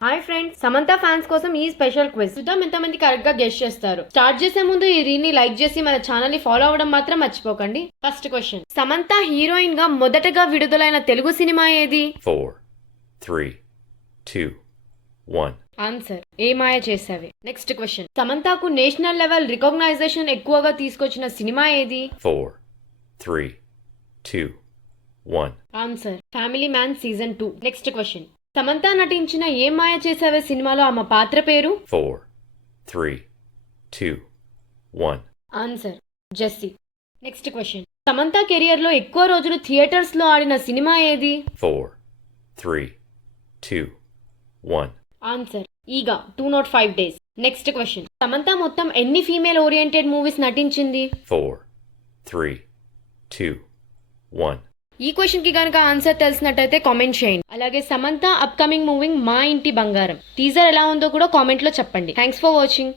Hi friends, Samantha fans కోసం ఈ special quiz. చూద్దాం ఎంతమంది కరెక్ట్ గా గెస్ చేస్తారు. స్టార్ట్ చేసే ముందు ఈ రీల్ ని లైక్ చేసి మన ఛానల్ ని ఫాలో అవ్వడం మాత్రం మర్చిపోకండి. ఫస్ట్ క్వశ్చన్, సమంత హీరోయిన్ గా మొదటగా విడుదలైన తెలుగు సినిమా ఏది? 4, 3, 2, 1. Answer Ye Maaya Chesave. Next question, సమంతకు నేషనల్ లెవెల్ రికగ్నైజేషన్ ఎక్కువగా తీసుకొచ్చిన సినిమా ఏది? 4, 3, 2, 1. Answer family man season 2. Next question, Samantha నటించిన ఏ మాయ చేసావే సినిమాలో ఆమె పాత్ర పేరు? 4, 3, 2, 1. Answer Jessie. Next question, Samantha career లో ఎక్కువ రోజులు థియేటర్స్ లో ఆడిన సినిమా ఏది? 4, 3, 2, 1. ఆన్సర్ ఈగా 205 డేస్. నెక్స్ట్ క్వశ్చన్, సమంత మొత్తం ఎన్ని ఫీమేల్ ఓరియంటెడ్ మూవీస్ నటించింది? 4, 3, 2, 1. ఈ క్వశ్చన్ కి కనుక ఆన్సర్ తెలిసినట్టయితే కామెంట్ చేయండి. అలాగే సమంత అప్కమింగ్ మూవింగ్ మా ఇంటి బంగారం టీజర్ ఎలా ఉందో కూడా కామెంట్ లో చెప్పండి. Thanks for watching.